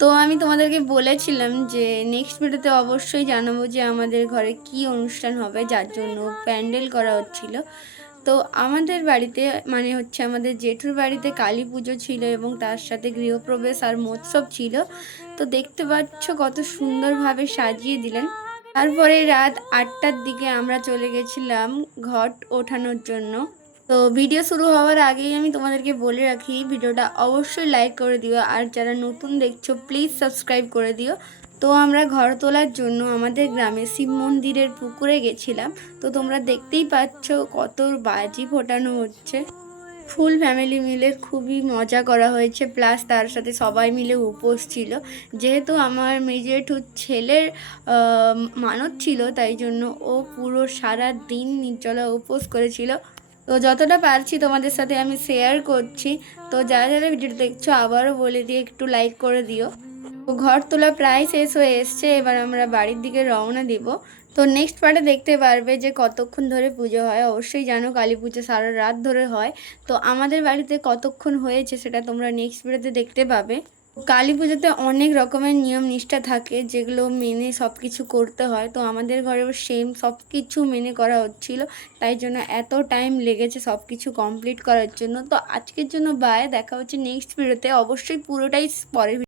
তো আমি তোমাদেরকে বলেছিলাম যে নেক্সট ভিডিওতে অবশ্যই জানাবো যে আমাদের ঘরে কি অনুষ্ঠান হবে, যার জন্য প্যান্ডেল করা হচ্ছিল। তো আমাদের বাড়িতে মানে হচ্ছে আমাদের জেঠুর বাড়িতে কালী পুজো ছিল এবং তার সাথে গৃহপ্রবেশ আর মহোৎসব ছিল। তো দেখতে পাচ্ছ কত সুন্দরভাবে সাজিয়ে দিলেন। তারপরে রাত 8টার দিকে আমরা চলে গেছিলাম ঘট ওঠানোর জন্য। তো ভিডিও শুরু হওয়ার আগেই আমি তোমাদেরকে বলে রাখি, ভিডিওটা অবশ্যই লাইক করে দিও, আর যারা নতুন দেখছো প্লিজ সাবস্ক্রাইব করে দিও। তো আমরা ঘর তোলার জন্য আমাদের গ্রামে শিব মন্দিরের পুকুরে গেছিলাম। তো তোমরা দেখতেই পাচ্ছ কত বাজি ফোটানো হচ্ছে। ফুল ফ্যামিলি মিলে খুবই মজা করা হয়েছে, প্লাস তার সাথে সবাই মিলে উপোস ছিল। যেহেতু আমার মেজেঠুর ছেলের মানত ছিল, তাই জন্য ও পুরো সারা দিন নির্জলা উপোস করেছিল। তো যতটা পারছি তোমাদের সাথে আমি শেয়ার করছি। তো যারা যারা ভিডিওটা দেখছো আবারও বলে দিয়ে একটু লাইক করে দিও। তো ঘর তোলা প্রায় শেষ হয়ে এসছে, এবার আমরা বাড়ির দিকে রওনা দিব। তো নেক্সট পার্টে দেখতে পারবে যে কতক্ষণ ধরে পুজো হয়। অবশ্যই জানো কালী পুজো সারা রাত ধরে হয়। তো আমাদের বাড়িতে কতক্ষণ হয়েছে সেটা তোমরা নেক্সট ভিডিওতে দেখতে পাবে। কালী পুজোতে অনেক রকমের নিয়ম নিষ্ঠা থাকে, যেগুলো মেনে সব কিছু করতে হয়। তো আমাদের ঘরেও সেম সব কিছু মেনে করা হচ্ছিল, তাই জন্য এত টাইম লেগেছে সব কিছু কমপ্লিট করার জন্য। তো আজকের জন্য বাই, দেখা হচ্ছে নেক্সট ভিডিওতে। অবশ্যই পুরোটাই পরের